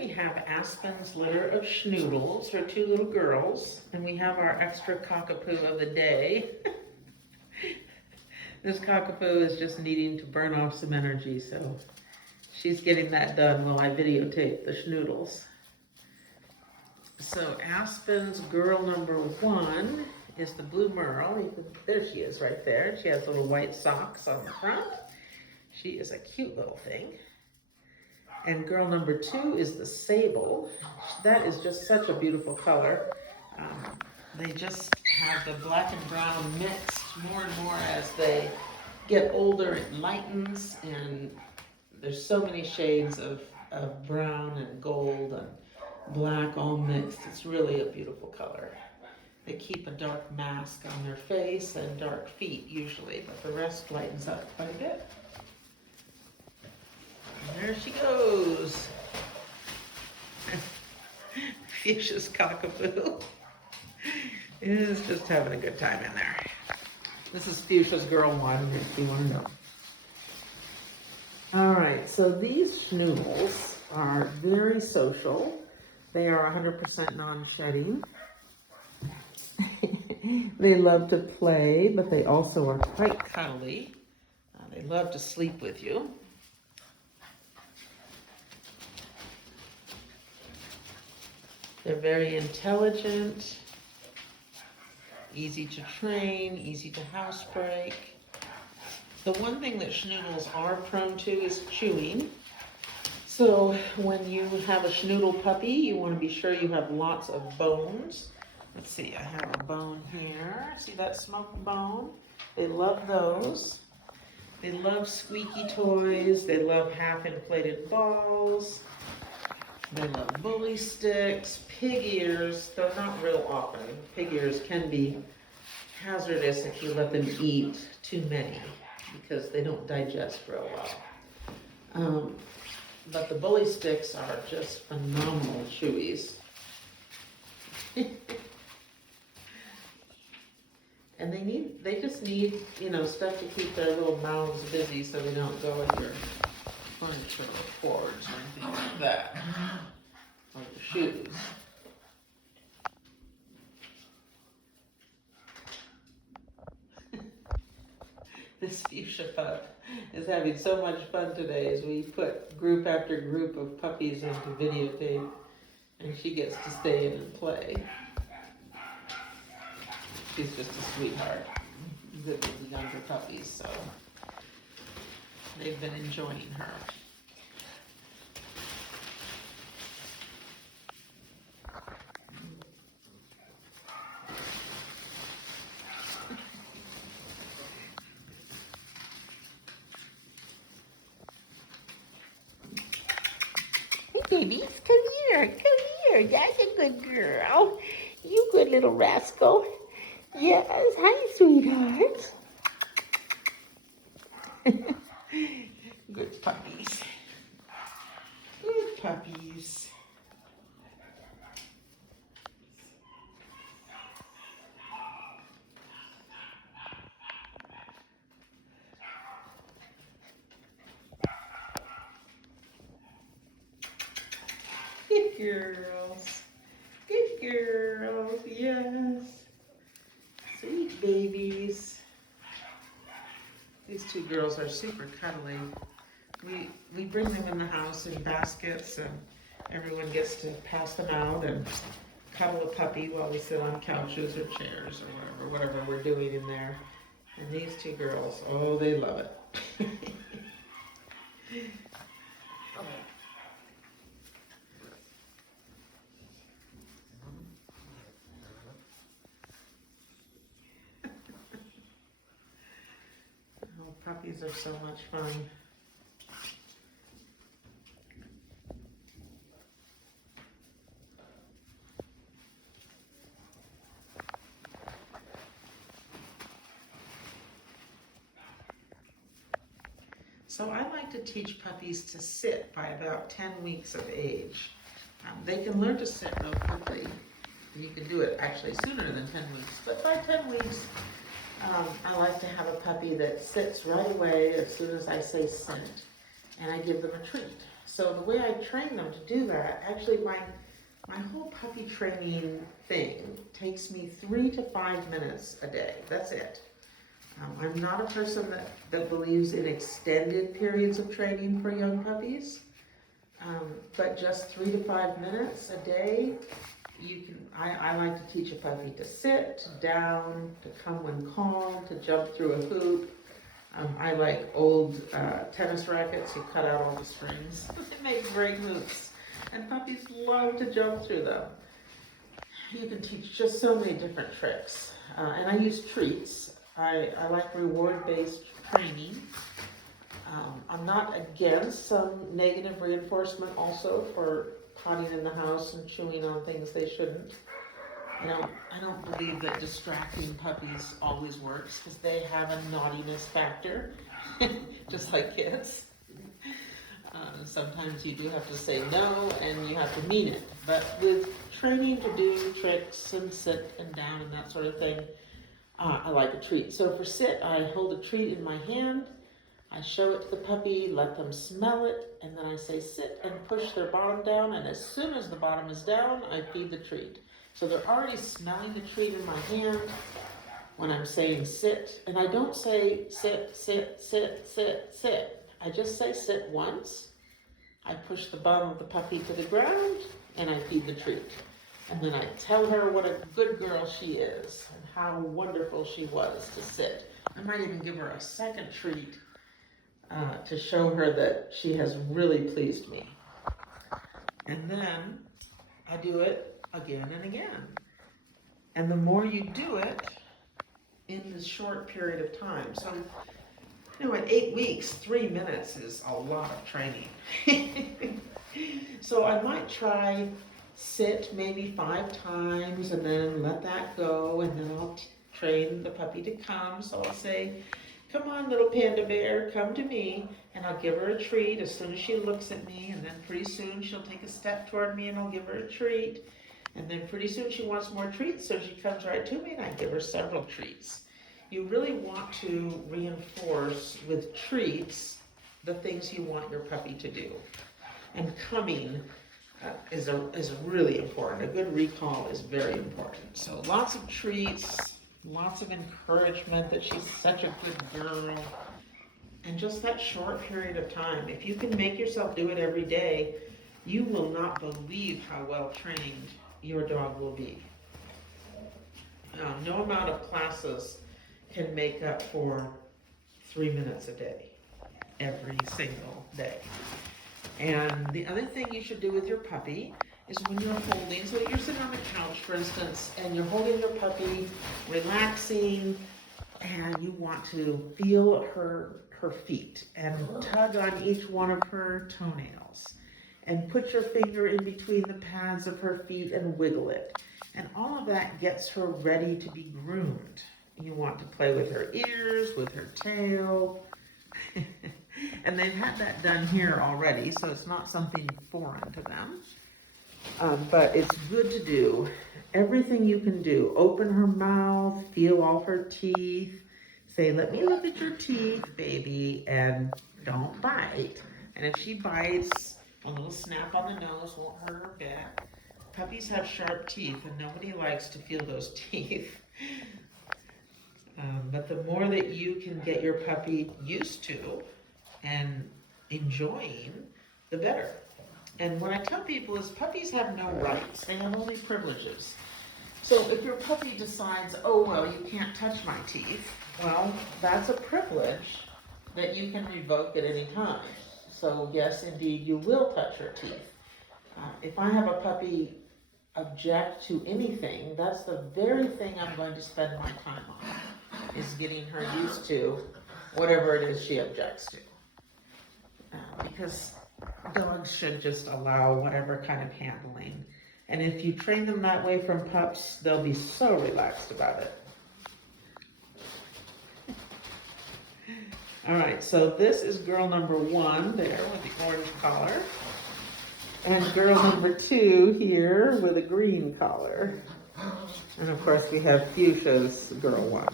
we have Aspen's litter of Schnoodles, her two little girls, and we have our extra cockapoo of the day. This cockapoo is just needing to burn off some energy, so she's getting that done while I videotape the Schnoodles. So Aspen's girl number 1 is the blue merle. There she is right there. She has little white socks on the front. She is a cute little thing. And girl number 2 is the sable. That is just such a beautiful color. They just have the black and brown mixed more and more as they get older. It lightens, and there's so many shades of brown and gold and black all mixed. It's really a beautiful color. They keep a dark mask on their face and dark feet usually, but the rest lightens up quite a bit. And there she goes. Fuchsia's cockapoo is just having a good time in there. This is Fuchsia's girl 1, if you want to know. All right, so these Schnoodles are very social. They are 100% non-shedding. They love to play, but they also are quite cuddly. They love to sleep with you. They're very intelligent, easy to train, easy to housebreak. The one thing that Schnoodles are prone to is chewing. So when you have a Schnoodle puppy, you want to be sure you have lots of bones. Let's see, I have a bone here. See that smoked bone? They love those. They love squeaky toys. They love half-inflated balls. They love bully sticks, pig ears, though not real often. Pig ears can be hazardous if you let them eat too many because they don't digest real well. But the bully sticks are just phenomenal chewies. And they just need, stuff to keep their little mouths busy so they don't go in your furniture or cords or anything like that. Or your shoes. This fuchsia pup is having so much fun today as we put group after group of puppies into videotape, and she gets to stay in and play. She's just a sweetheart. Good with the younger puppies, so they've been enjoying her. Hey babies, come here, that's a good girl. You good little rascal. Yes, hi sweetheart. Good puppies. Good puppies. Good girls. Good girls, yes. Sweet babies. These two girls are super cuddly. We bring them in the house in baskets, and everyone gets to pass them out and cuddle a puppy while we sit on couches or chairs or whatever we're doing in there. And these two girls, oh, they love it. Oh, puppies are so much fun. So I like to teach puppies to sit by about 10 weeks of age. They can learn to sit real quickly. You can do it actually sooner than 10 weeks, but by 10 weeks, I like to have a puppy that sits right away as soon as I say sit, and I give them a treat. So the way I train them to do that, actually my whole puppy training thing takes me 3 to 5 minutes a day. That's it. I'm not a person that believes in extended periods of training for young puppies, but just 3 to 5 minutes a day. I like to teach a puppy to sit, down, to come when called, to jump through a hoop. I like old tennis rackets. You cut out all the strings. They make great hoops, and puppies love to jump through them. You can teach just so many different tricks, and I use treats. I like reward-based training. I'm not against some negative reinforcement also for potting in the house and chewing on things they shouldn't. I don't believe that distracting puppies always works, because they have a naughtiness factor, just like kids. Sometimes you do have to say no, and you have to mean it. But with training to do tricks and sit and down and that sort of thing, I like a treat. So for sit, I hold a treat in my hand, I show it to the puppy, let them smell it, and then I say sit and push their bottom down, and as soon as the bottom is down, I feed the treat. So they're already smelling the treat in my hand when I'm saying sit, and I don't say sit, sit, sit, sit, sit. I just say sit once, I push the bottom of the puppy to the ground, and I feed the treat. And then I tell her what a good girl she is, and how wonderful she was to sit. I might even give her a second treat to show her that she has really pleased me. And then I do it again and again. And the more you do it in this short period of time, so at 8 weeks, 3 minutes is a lot of training. So I might try sit maybe 5 times and then let that go, and then I'll train the puppy to come. So I'll say, come on, little panda bear, come to me, and I'll give her a treat as soon as she looks at me, and then pretty soon she'll take a step toward me and I'll give her a treat, and then pretty soon she wants more treats, so she comes right to me and I give her several treats. You really want to reinforce with treats the things you want your puppy to do. And coming is really important. A good recall is very important. So lots of treats, lots of encouragement that she's such a good girl, and just that short period of time. If you can make yourself do it every day, you will not believe how well trained your dog will be. No amount of classes can make up for 3 minutes a day, every single day. And the other thing you should do with your puppy is when you're holding, so you're sitting on the couch, for instance, and you're holding your puppy, relaxing, and you want to feel her feet and tug on each one of her toenails and put your finger in between the pads of her feet and wiggle it. And all of that gets her ready to be groomed. You want to play with her ears, with her tail. And they've had that done here already, so it's not something foreign to them. But it's good to do. Everything you can do. Open her mouth, feel all her teeth. Say, let me look at your teeth, baby, and don't bite. And if she bites, a little snap on the nose won't hurt her bit. Puppies have sharp teeth, and nobody likes to feel those teeth. But the more that you can get your puppy used to and enjoying, the better. And what I tell people is puppies have no rights, they have only privileges. So if your puppy decides, oh, well, you can't touch my teeth, well, that's a privilege that you can revoke at any time. So yes, indeed, you will touch her teeth. If I have a puppy object to anything, that's the very thing I'm going to spend my time on, is getting her used to whatever it is she objects to. Because dogs should just allow whatever kind of handling. And if you train them that way from pups, they'll be so relaxed about it. All right, so this is girl number 1 there with the orange collar. And girl number 2 here with a green collar. And of course we have Fuchsia's girl 1.